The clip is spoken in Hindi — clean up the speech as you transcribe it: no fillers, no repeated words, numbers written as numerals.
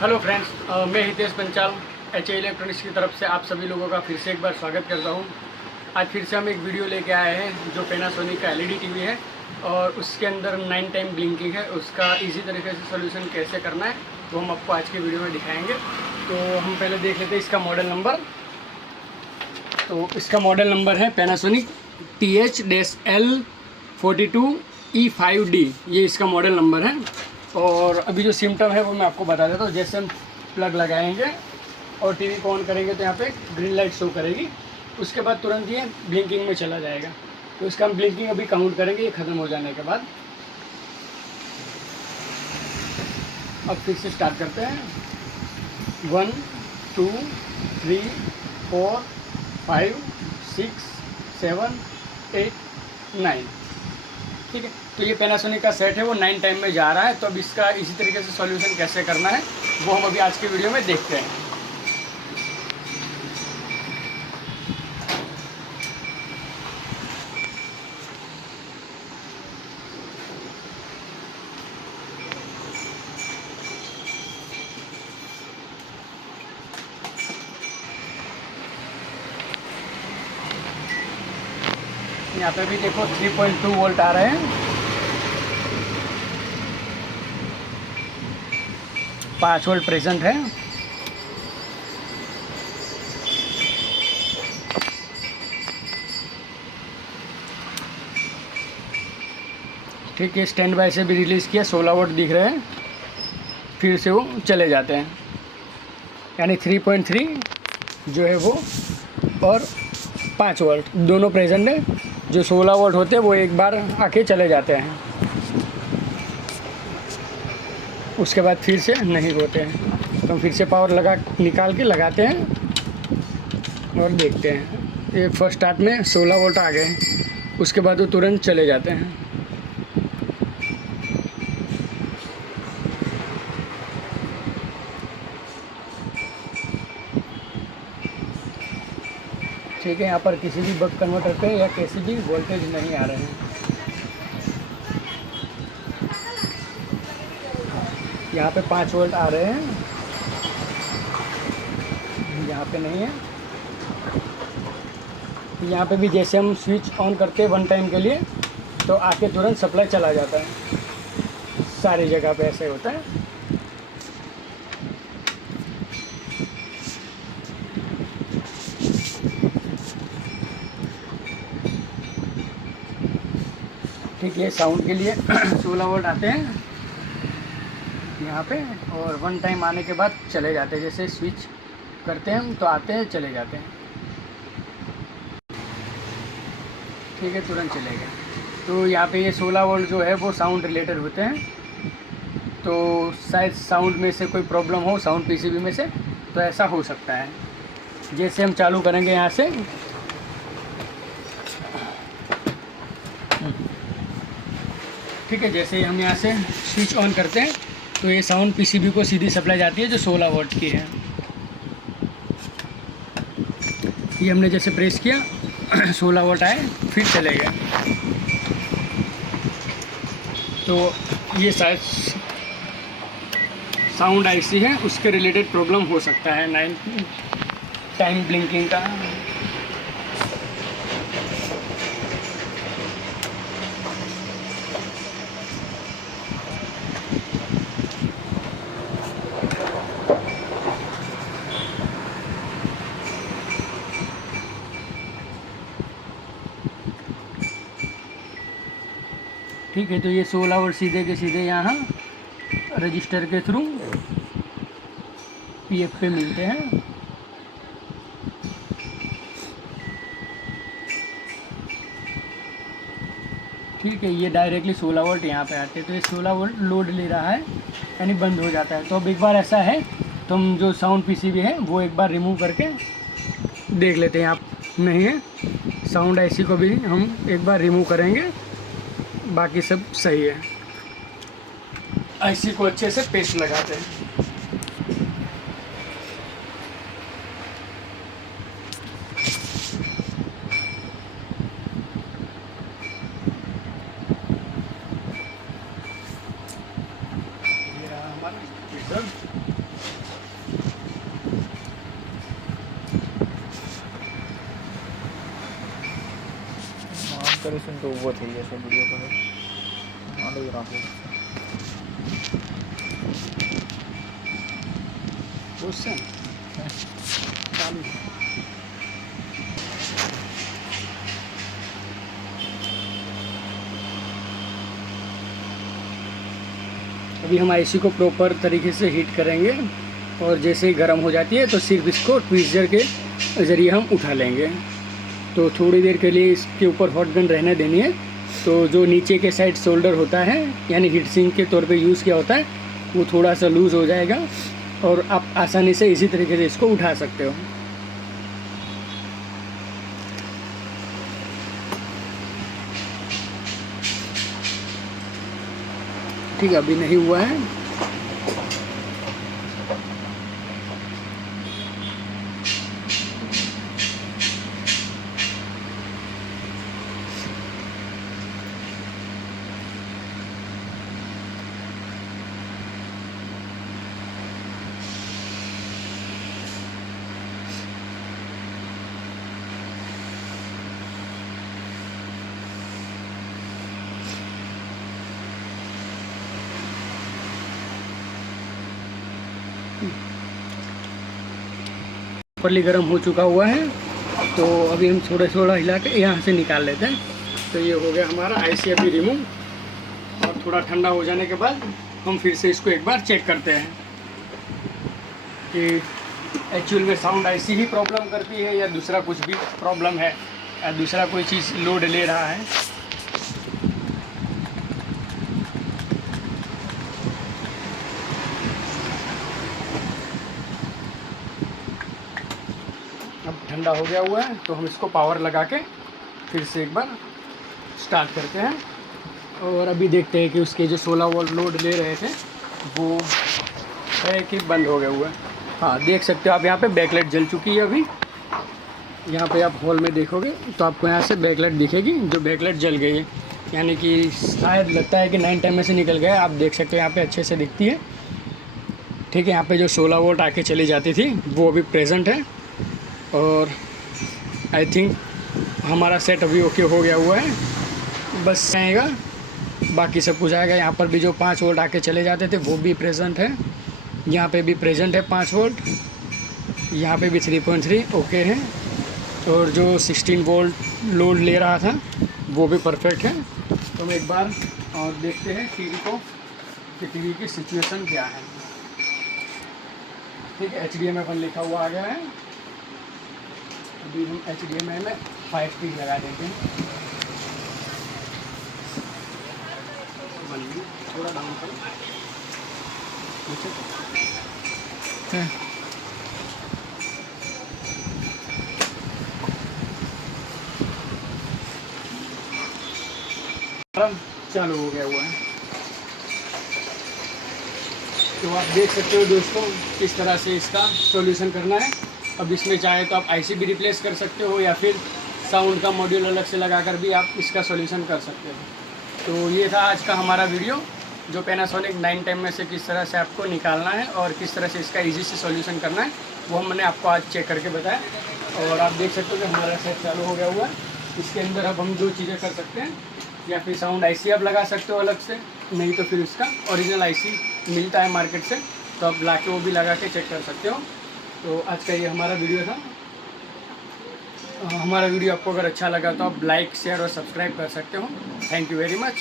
हेलो फ्रेंड्स, मैं हितेश पंचाल एच इलेक्ट्रॉनिक्स की तरफ से आप सभी लोगों का फिर से एक बार स्वागत करता हूं। आज फिर से हम एक वीडियो लेके आए हैं जो पैनासोनिक का एलईडी टीवी है और उसके अंदर 9 टाइम ब्लिंकिंग है। उसका इजी तरीके से सोल्यूशन कैसे करना है वो हम आपको आज की वीडियो में दिखाएंगे। तो हम पहले देख लेते हैं इसका मॉडल नंबर। तो इसका मॉडल नंबर है पैनासोनिक TH-L42E5D, ये इसका मॉडल नंबर है। और अभी जो सिम्टम है वो मैं आपको बता देता हूँ। जैसे हम प्लग लगाएंगे और टीवी को ऑन करेंगे तो यहाँ पे ग्रीन लाइट शो करेगी, उसके बाद तुरंत ये ब्लिंकिंग में चला जाएगा। तो इसका हम ब्लिंकिंग अभी काउंट करेंगे ये ख़त्म हो जाने के बाद। अब फिर से स्टार्ट करते हैं। 1 2 3 4 5 6 7 8 9। ठीक है, तो ये पैनासोनिक का सेट है वो 9 टाइम में जा रहा है। तो अब इसका इसी तरीके से सॉल्यूशन कैसे करना है वो हम अभी आज की वीडियो में देखते हैं। यहाँ पे भी देखो 3.2 वोल्ट आ रहे हैं, 5 वोल्ट प्रेजेंट है। ठीक है, स्टैंड बाय से भी रिलीज़ किया, 16 वोल्ट दिख रहे हैं, फिर से वो चले जाते हैं। यानी 3.3 जो है वो और 5 वोल्ट दोनों प्रेजेंट है। जो 16 वोल्ट होते हैं वो एक बार आके चले जाते हैं, उसके बाद फिर से नहीं होते हैं। तो हम फिर से पावर निकाल के लगाते हैं और देखते हैं। ये फर्स्ट स्टार्ट में 16 वोल्ट आ गए, उसके बाद वो तुरंत चले जाते हैं। ठीक है, यहाँ पर किसी भी बक कन्वर्टर पे या किसी भी वोल्टेज नहीं आ रहे हैं। यहाँ पे 5 वोल्ट आ रहे हैं, यहाँ पे नहीं है। यहाँ पे भी जैसे हम स्विच ऑन करते हैं 1 टाइम के लिए तो आके तुरंत सप्लाई चला जाता है। सारी जगह पे ऐसे होता है। ठीक है, साउंड के लिए 16 वोल्ट आते हैं यहाँ पे और 1 टाइम आने के बाद चले जाते हैं। जैसे स्विच करते हैं हम तो आते हैं, चले जाते हैं। ठीक है, तुरंत चले गए। तो यहाँ पे ये 16 वोल्ट जो है वो साउंड रिलेटेड होते हैं। तो शायद साउंड में से कोई प्रॉब्लम हो, साउंड पीसीबी में से, तो ऐसा हो सकता है। जैसे हम चालू करेंगे यहाँ से, ठीक है, जैसे हम यहाँ से स्विच ऑन करते हैं तो ये साउंड पीसीबी को सीधी सप्लाई जाती है जो 16 वोल्ट की है। ये हमने जैसे प्रेस किया 16 वोल्ट आए, फिर चले गए। तो ये शायद साउंड आईसी है, उसके रिलेटेड प्रॉब्लम हो सकता है 9 टाइम ब्लिंकिंग का। ठीक है, तो ये 16 वोल्ट सीधे के सीधे यहाँ रजिस्टर के थ्रू पीएफ पे मिलते हैं। ठीक है, ये डायरेक्टली 16 वोल्ट यहाँ पे आते हैं। तो ये 16 वोल्ट लोड ले रहा है, यानी बंद हो जाता है। तो अब एक बार ऐसा है तो हम जो साउंड पीसीबी है वो एक बार रिमूव करके देख लेते हैं। आप नहीं है, साउंड आईसी को भी हम एक बार रिमूव करेंगे, बाकी सब सही है। आईसी को अच्छे से पेस्ट लगाते हैं। ये रहा हमारा सोल्यूशन तो वो थी ऐसा वीडियो पर मान लो रहा क्वेश्चन चालू अभी हम आईसी को प्रॉपर तरीके से हीट करेंगे और जैसे ही गर्म हो जाती है तो सिर्फ इसको ट्विस्टर के ज़रिए हम उठा लेंगे। तो थोड़ी देर के लिए इसके ऊपर हॉट गन रहने देनी है। तो जो नीचे के साइड शोल्डर होता है यानी हीट सिंक के तौर पे यूज़ किया होता है वो थोड़ा सा लूज़ हो जाएगा और आप आसानी से इसी तरीके से इसको उठा सकते हो। ठीक है, अभी नहीं हुआ है। प्रॉपर्ली गर्म हो चुका हुआ है तो अभी हम थोड़ा हिला के यहाँ से निकाल लेते हैं। तो ये हो गया हमारा आईसी अभी रिमूव और थोड़ा ठंडा हो जाने के बाद हम फिर से इसको एक बार चेक करते हैं कि एक्चुअल में साउंड आईसी ही प्रॉब्लम करती है या दूसरा कुछ भी प्रॉब्लम है या दूसरा कोई चीज़ लोड ले रहा है। अब ठंडा हो गया हुआ है तो हम इसको पावर लगा के फिर से एक बार स्टार्ट करते हैं और अभी देखते हैं कि उसके जो 16 वोल्ट लोड ले रहे थे वो है कि बंद हो गया हुआ है। हाँ, देख सकते हो आप यहाँ पे बैकलाइट जल चुकी है। अभी यहाँ पे आप हॉल में देखोगे तो आपको यहाँ से बैकलाइट दिखेगी, जो बैकलाइट जल गई है, यानी कि शायद लगता है कि 9 टाइम में से निकल गया। आप देख सकते हो यहाँ पे अच्छे से दिखती है। ठीक है, यहाँ पे जो 16 वोल्ट आके चली जाती थी वो अभी प्रेजेंट है और आई थिंक हमारा सेट अभी ओके हो गया हुआ है। बस आएगा, बाकी सब कुछ आएगा। यहाँ पर भी जो 5 वोल्ट आके चले जाते थे वो भी प्रेजेंट है, यहाँ पे भी प्रेजेंट है 5 वोल्ट, यहाँ पे भी 3.3 ओके है और जो 16 वोल्ट लोड ले रहा था वो भी परफेक्ट है। तो हम एक बार और देखते हैं टीवी को कि टीवी की सिचुएशन क्या है। ठीक है, HDMI पर लिखा हुआ आ गया है। अभी हम HDMI में 5 स्पीड लगा देते हैं। थोड़ा डाउन करो नीचे। चालू हो गया हुआ है। तो आप देख सकते हो दोस्तों किस तरह से इसका सॉल्यूशन करना है। अब इसमें चाहे तो आप आईसी भी रिप्लेस कर सकते हो या फिर साउंड का मॉड्यूल अलग से लगाकर भी आप इसका सॉल्यूशन कर सकते हो। तो ये था आज का हमारा वीडियो, जो पैनासोनिक 9 टाइम में से किस तरह से आपको निकालना है और किस तरह से इसका इजी से सॉल्यूशन करना है वो मैंने आपको आज चेक करके बताया। और आप देख सकते हो कि हमारा सेट चालू हो गया हुआ है। इसके अंदर अब हम 2 चीज़ें कर सकते हैं, या फिर साउंड आईसी आप लगा सकते हो अलग से, नहीं तो फिर उसका ओरिजिनल आईसी मिलता है मार्केट से, तो आप ला के वो भी लगा के चेक कर सकते हो। तो आज का ये हमारा वीडियो था। हमारा वीडियो आपको अगर अच्छा लगा तो आप लाइक, शेयर और सब्सक्राइब कर सकते हो। Thank you very much.